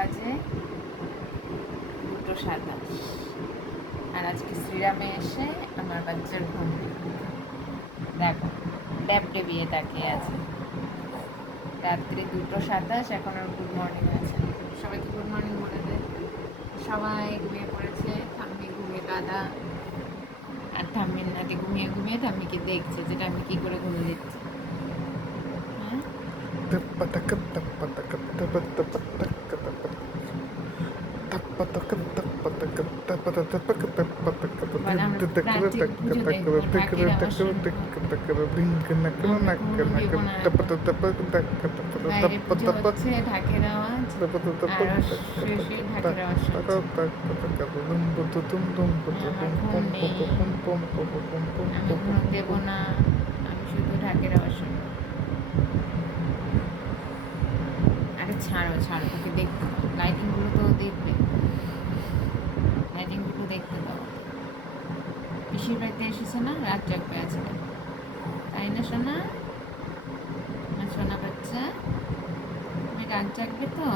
বাজে 2:27, আর আজকে শ্রীরামে এসে আমার বাচ্চার ঘুম দেখো ড্যাবডে বিয়ে তাকিয়ে আছে। রাত্রি 2:27, এখন আর গুড মর্নিং আছে। সবাইকে গুড মর্নিং বলে দেয়। সবাই ঘুমিয়ে পড়েছে, ঠাম্মি ঘুমিয়ে কাদা, আর ঠাম্মির নাতি ঘুমিয়ে ঘুমিয়ে ঠাম্মিকে দেখছে যেটা আমি কি করে ঘুমিয়ে দিচ্ছি। হ্যাঁ ঢাকের আওয়াজ আর শেষে ঢাকের আওয়াজ দেবো না, আমি শুধু ঢাকের আওয়াজ শুনবো। আরে ছাড়ো ছাড়ো, তোকে দেখতে দাও, লাইটিংগুলো তো দেখবে, লাইটিংগুলো দেখতে দাও। পিসির বাড়িতে এসেছে না, রাত জাগবে আজকে, তাই না সোনা? সোনা বাচ্চা, তুমি রাত জাগবে তো?